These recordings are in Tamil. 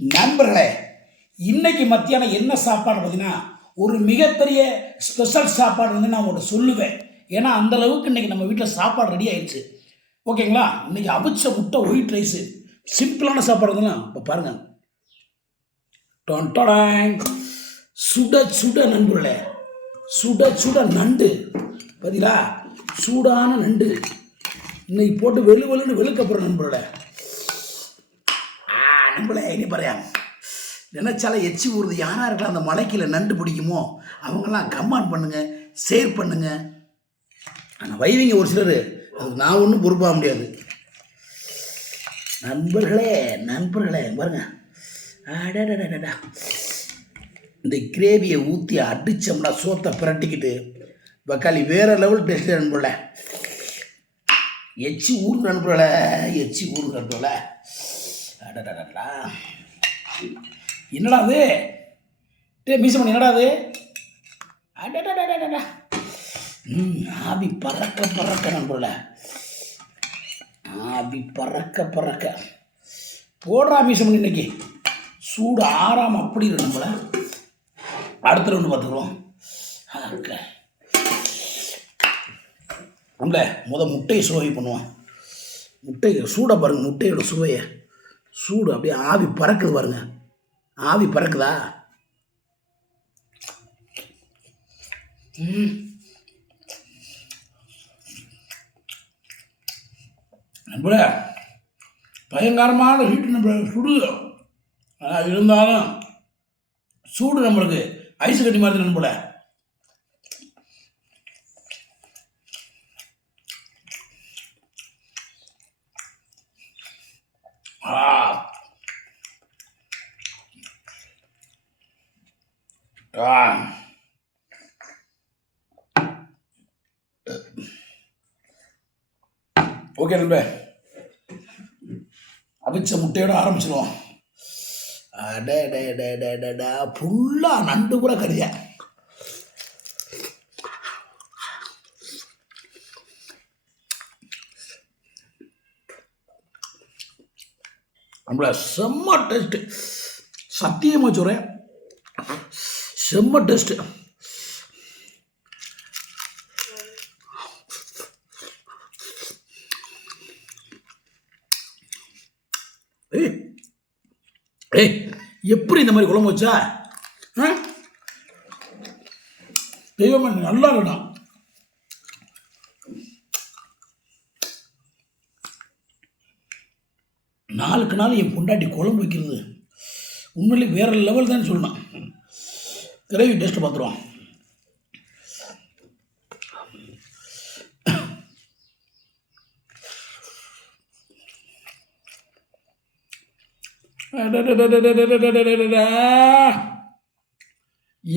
நண்பர்களே, இன்னைக்கு மத்தியானம் என்ன சாப்பாடு பார்த்தீங்கன்னா ஒரு மிகப்பெரிய ஸ்பெஷல் சாப்பாடு வந்து நான் உங்கள்கிட்ட சொல்லுவேன். ஏன்னா அந்த அளவுக்கு இன்னைக்கு நம்ம வீட்டில் சாப்பாடு ரெடி ஆயிடுச்சு. ஓகேங்களா? இன்னைக்கு அவிச்ச முட்டை ஒயிட் ரைஸு சிம்பிளான சாப்பாடு தான். இப்போ பாருங்க, டொன்டொடாங். சுட சுட நண்பர்களே, சுட சுட நண்டு பார்த்தீங்களா? சூடான நண்டு இன்னைக்கு போட்டு வெளுன்னு வெளுக்கப்புறம் நண்பர்களே. நண்பர்களே, இனி பாருங்க, நினைச்சால எச்சி ஊறுது. யாராக இருக்கலாம் அந்த மலைக்கில் நண்டு பிடிக்குமோ அவங்கெல்லாம் கமெண்ட் பண்ணுங்க, ஷேர் பண்ணுங்க. ஆனால் வைவிங்க ஒரு சிலர், அதுக்கு நான் ஒன்றும் பொறுப்பாக முடியாது. நண்பர்களே பாருங்க, அடடடடா, இந்த கிரேவியை ஊற்றி அடித்தோம்னா சோத்தை பிரட்டிக்கிட்டு பக்காளி வேற லெவல் டேஸ்ட் நண்பர்களே. எச்சி ஊருக்கு நண்பர்களே, எச்சி ஊருக்கு நண்பர்களே. அடடடா, என்னடா அது? மீசமணி என்னடா அது? அடடடடா, ஆவி பறக்க நண்பர்களே, ஆவி பறக்க போடுறா மீசமணி. இன்னைக்கு சூடு ஆறாமல் அப்படி இருக்கு நம்மளை. அடுத்த ரவுண்டு பார்த்துக்குறோம். நம்மள முட்டையை சுவை பண்ணுவோம். முட்டை சூடாக பாருங்கள், முட்டையோட சுவையை. சூடு அப்படியே ஆவி பறக்குது பாருங்க, ஆவி பறக்குதா? நம்மள பயங்கரமான ஹீட்டு நம்ம சுடுது. ஆனால் இருந்தாலும் சூடு நம்மளுக்கு ஐஸ் கட்டி மாதிரி நண்பல. ஓகே நண்ப, அவிச்ச முட்டையோட ஆரம்பிச்சிடுவோம். அடடா, ஃபுல்லாக நண்டு கூட கறிய. நம்மள செம்ம டேஸ்ட்டு, சத்தியமாக சொல்கிறேன், செம்ம டேஸ்ட்டு. ஏய், எப்படி இந்த மாதிரி குழம்பு வச்சா? தெய்வமே, நல்லா இருக்கணும். நாளுக்கு நாள் என் பொண்டாட்டி குழம்பு வைக்கிறது உண்மையிலே வேற லெவல் தான் சொல்லணும். கிரேவி டேஸ்ட் பார்த்துருவோம்.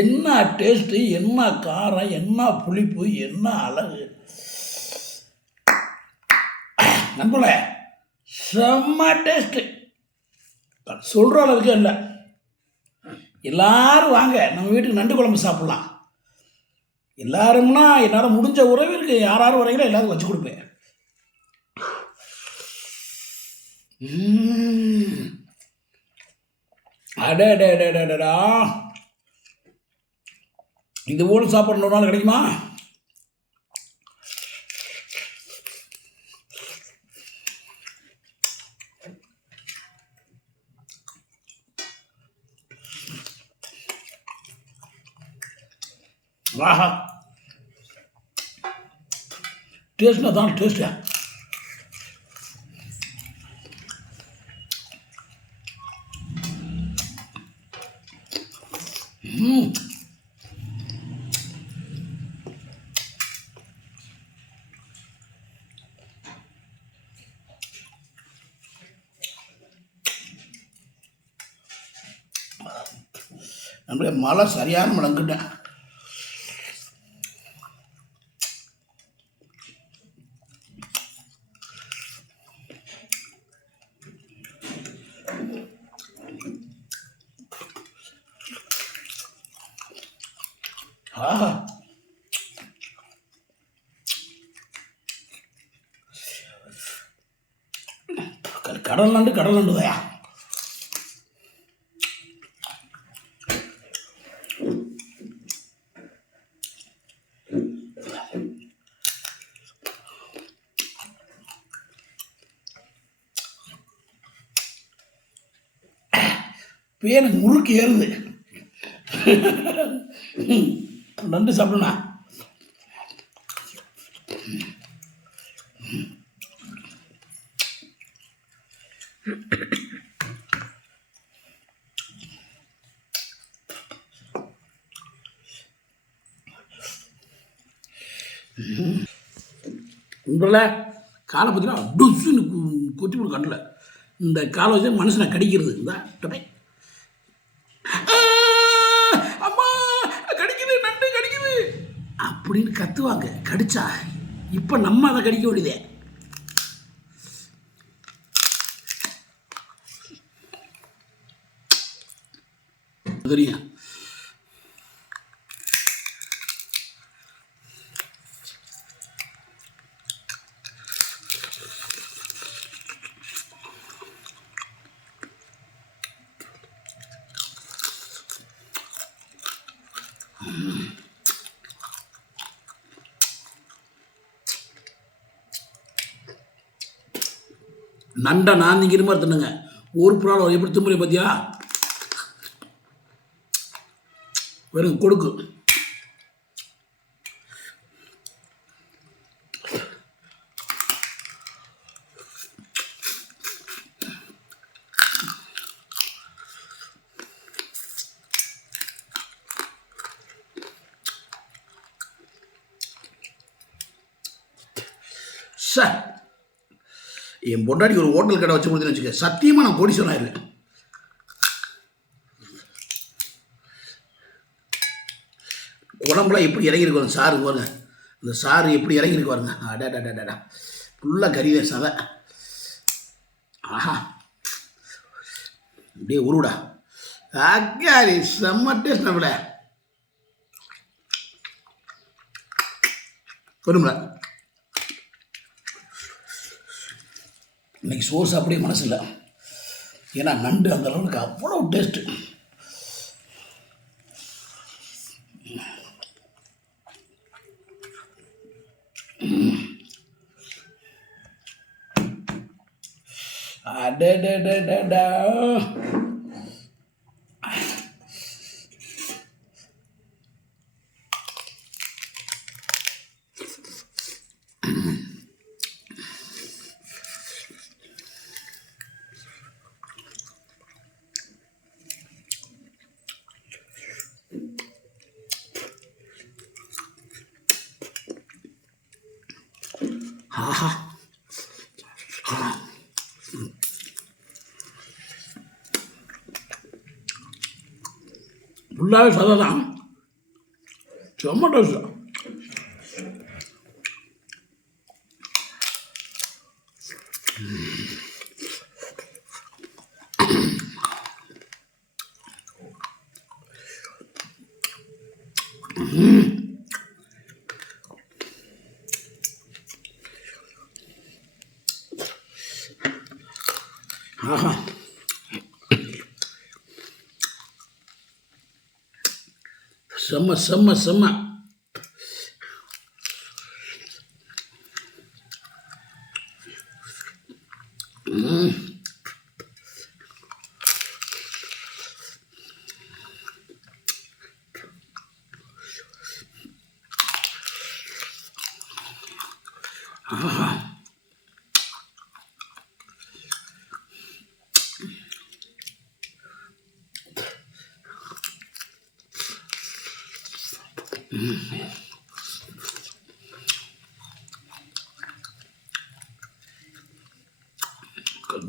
என்ன டேஸ்ட்டு, என்ன காரம், என்ன புளிப்பு, என்ன அழகு நண்பர்களே, செம்ம டேஸ்ட்டு. சொல்கிற அளவுக்கு இல்லை. எல்லாரும் வாங்க, நம்ம வீட்டுக்கு நண்டு குழம்பு சாப்பிட்லாம். எல்லாரும்னா என்னால் முடிஞ்ச உறவிற்கு யாரும் வரைக்கும் எல்லாரும் வச்சு கொடுப்பேன். அடடா, இந்த ஊர் சாப்பாடு ஒரு நாள் கிடைக்குமா? ஆஹா, டேஸ்ட்னா தான் டேஸ்டா. நம்மளே மழை சரியான மழைங்கிட்டேன். ஆஹா, கடல் நண்டு தயா. இப்போ எனக்கு முறுக்கு ஏறுது. நண்டு சாப்பிடுண்ணா. உங்களை காலை பார்த்தீங்கன்னா டுஸ்ஸுன்னு கொத்தி போடு கண்ணில். இந்த காலை வச்சு மனுஷனை கடிக்கிறது. இந்த டப்பை அம்மா கடிக்குது, நண்டு கடிக்குது அப்படின்னு கத்துவாங்க. கடிச்சா இப்போ நம்ம அதை கடிக்க வேண்டியதே. தெரியும். நண்டை நான் திங்கிற மாதிரி தின்னுங்க. ஒரு புறாவில் எப்படி தும்புறீங்க பார்த்தியா? வெறும் கொடுக்கு. சார், என் பொண்டாடி ஒரு ஹோட்டல் கடை வச்சு கொடுத்துன்னு வச்சுக்க, சத்தியமாக நான் கோடீஸ்வரன் ஆயிருவேன். உடம்புலாம் எப்படி இறங்கிருக்கு சாரு பாருங்க. இந்த சாறு எப்படி இறங்கிருக்கு பாருங்க. அடாடாடாடா ஃபுல்லாக கறிதான் சதை. ஆஹா அப்படியே உருடா. அக்காரி செம்ம டேஸ்ட். நம்மள வரும்ல. இன்னைக்கு சோறு சாப்பிடவே மனசு இல்லை. ஏன்னா நண்டு அந்த அளவுக்கு அவ்வளோ டேஸ்ட்டு. அடடடடடா. ஆஹா ஃபுல்லாகவே சதை தான். செம்ம டேஸ்ட். ஆஹா செம்ம செம்ம செம்ம. ஆஹா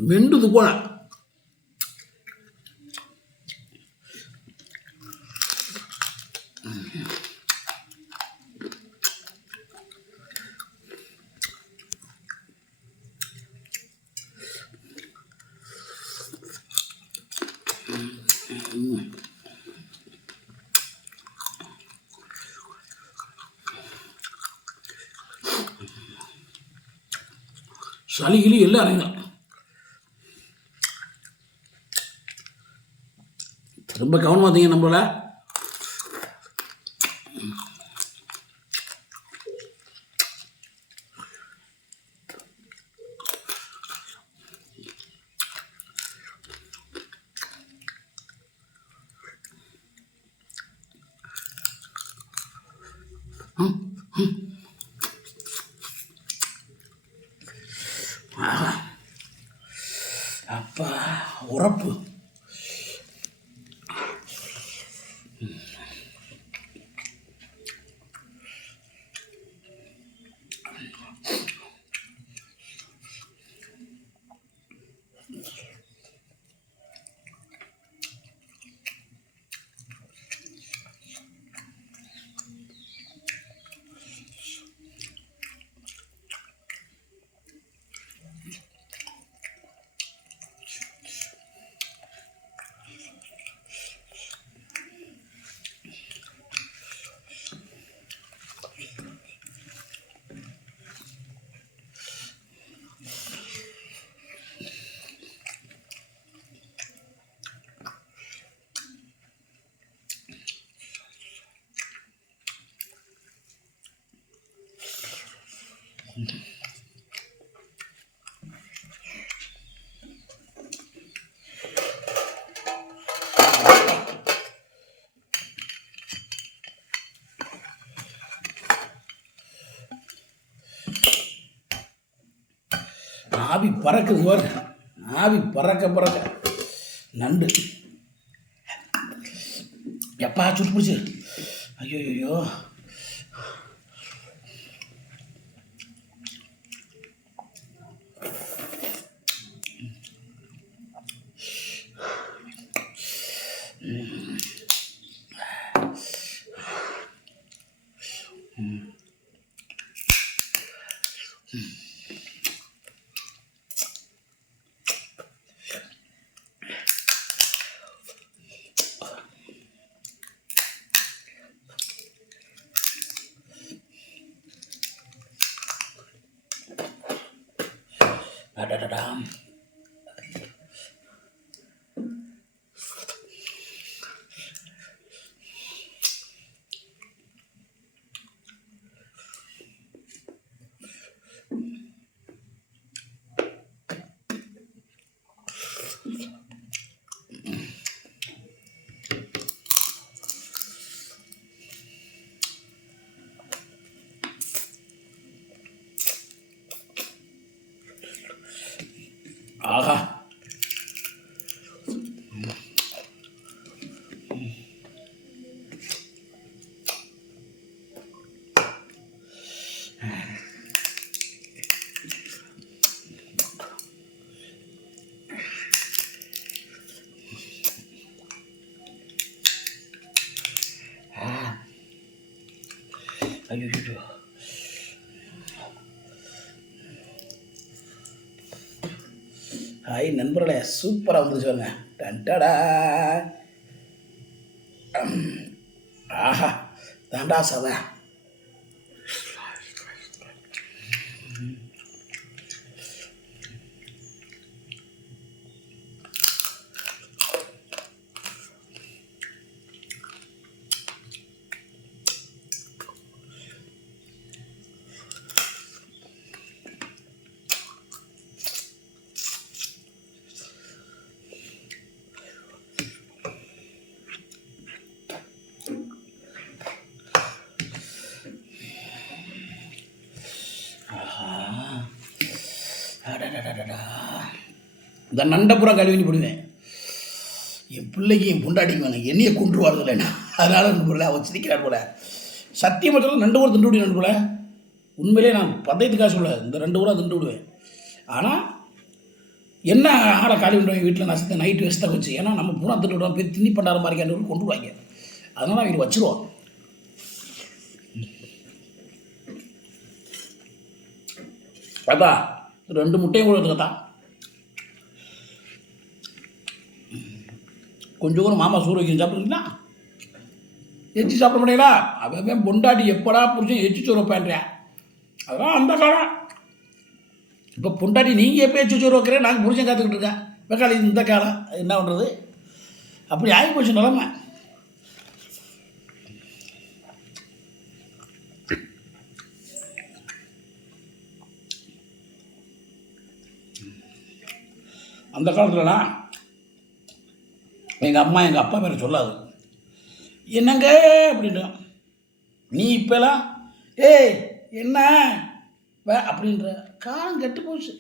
மெண்டுது போல. சளி கிளி எல்லாம் இறங்கிடும். ரொம்ப கவனமாக பார்த்தீங்க நம்மள. ம், ம். ஆஹா, அப்பா உரப்பு. ஆவி பறக்குது பாரு, ஆவி பறக்க பறக்க நண்டு. எப்பா சுட்டு பிடிச்சி. ஐயோ ஐயோ. அடடடா. ஆஹா, ஐயோ ஐயோ. ஹாய் நண்பர்களே, சூப்பராக வந்துருச்சு பாருங்க. டன்டடா. ஆஹா, தாண்டா சவ. இந்த நண்டை கழுவி போடுவேன். என் பிள்ளைக்கு என் பொண்டாட்டிக்கு வேணும், என்னையை கொண்டுருவார்கள் இல்லைண்ணா. அதனால் நண்டு போல அவன் சிரிக்கிறார் போல. சத்தியமற்றத்தில் நண்டு ஊரை திண்டு விடுவேன். நண்டு போல உண்மையிலே நான் பந்தயத்துக்காக சொல்ல, இந்த 2 ஊராக திண்டு விடுவேன். ஆனால் என்ன ஆளை காலி விடுவாங்க வீட்டில் நசத்தை நைட்டு வச்சுதான் வச்சு. ஏன்னா நம்ம பூரா திண்டு விடுவோம், போய் திண்ணி பண்டார மாதிரி கொண்டு விடுவாங்க. அதனால் அவங்க வச்சுருவோம். பார்த்தா 2 முட்டையும் கூட எடுத்துக்கத்தான். கொஞ்சம் கூட மாமா சூறு வைக்க சாப்பிட்றீங்களா? எச்சி சாப்பிட மாட்டீங்களா? அவன் பொண்டாட்டி எப்படா புரிஞ்சு எச்சி சோறு வைப்பேன்றேன். அதெல்லாம் அந்த காலம். இப்போ பொண்டாட்டி நீங்கள் எப்போ எச்சி சோறு வைக்கிறேன், நாங்கள் புரிஞ்சம் காத்துக்கிட்டு இருக்கேன். வெக்காளி இந்த காலம் என்ன பண்ணுறது? அப்படி ஆகி போச்சு நிலமை. அந்த காலத்துலலாம் எங்கள் அம்மா எங்கள் அப்பா பேரை சொல்லாது. என்னங்க அப்படின்னு. நீ இப்போலாம் ஏய் என்ன அப்படின்ற காலம் கெட்டு போச்சு.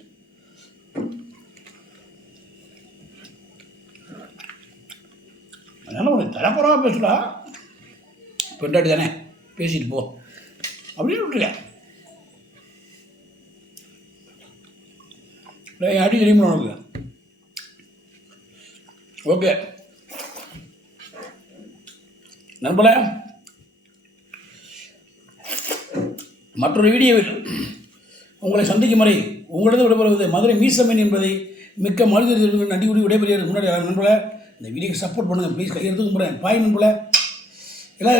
அதனால் உனக்கு தரக்குறவா பேசுடா, பெண்டாட்டி தானே பேசிட்டு போ அப்படின்னு விட்டுருக்கேன். அடி தெரியுமா உனக்கு? ஓகே நண்பர்களே, மற்றொரு வீடியோவில் உங்களை சந்திக்கும் வரை உங்களது விடைபெறுவது மதுரை மீசமன் என்பதை மிக்க மனிதர்கள் நன்றி கூடி விடைபெறுவது முன்னாடி நண்பர்களே. இந்த வீடியோக்கு சப்போர்ட் பண்ணுங்கள் ப்ளீஸ். கையெழுத்துக்கு போகிறேன். பாய் நண்பர்களே. எல்லாம்